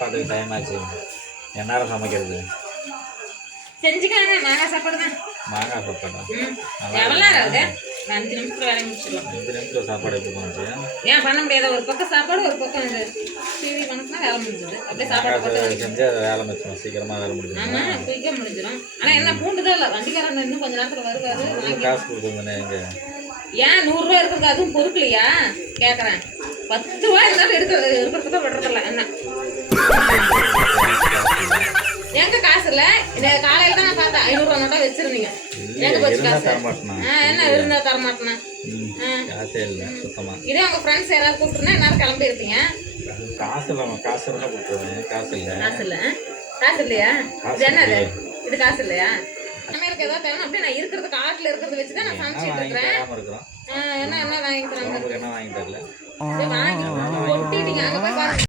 சாப்பாட்டுக்கு டைம் ஆச்சு. எந்நேரம் சமைக்கிறது? செஞ்சுக்காங்க. மாங்காய் சாப்பாடு தான். மாங்காய் சாப்பாடா? எவ்வளோ நேரம் ஆகுது? 5 நிமிஷத்துல வேலையை முடிச்சிடலாம். 5 நிமிஷத்தில் சாப்பாடு எப்படி பண்ணுச்சு? ஏன் பண்ண முடியாத? ஒரு பக்கம் சாப்பாடு, ஒரு பக்கம் இது டிவி கணக்குனா வேலை முடிஞ்சது. அப்படியே சாப்பாடு போட்டு செஞ்சு வேலை மிச்சம், சீக்கிரமாக வேலை முடிஞ்சிடும். ஆமாம், குயிக்காக முடிஞ்சிடும். ஆனால் என்ன பூண்டுதான் இல்லை. வண்டிக்காரன் இன்னும் கொஞ்சம் நேரத்தில் வருவார். காசு கொடுத்துருந்தேனே எங்கே? ஏன் 100 ரூபா இருக்கிறது அதுவும் பொறுக்கலையா கேட்குறேன். 10 ரூபா இருந்தாலும் இருக்கிறதுக்கு விடுறதில்ல. என்ன எங்க காசு இல்லை? காலையில் தான் நான் பார்த்தேன் 500 ரூபா நோட்டா வச்சிருந்தீங்க. எங்க போச்சு காசு? என்ன இருந்தா தரமாட்டேன். காசே இல்லை சுத்தமா. இதே உங்க ஃப்ரெண்ட்ஸ் யாராவது கூப்பிட்டுருந்தா எல்லாரும் கிளம்பி இருப்பீங்க. காசு இல்லாம காசு இருந்தால் கூப்பிட்டுருவேன். காசு இல்லை. காசு இல்லை? காசு இல்லையா? இது என்னது? இது காசு இல்லையா? சமையலுக்கு ஏதாவது தேவை அப்படியே நான் இருக்கிறது காட்டில் இருக்கிறத வச்சு தான் நான் சமைச்சிட்டு இருக்கிறேன். என்ன வாங்கி தராங்க? என்ன வாங்கி தரல? வாங்கி கொட்டிட்டீங்க. அங்கே போய் பாருங்க.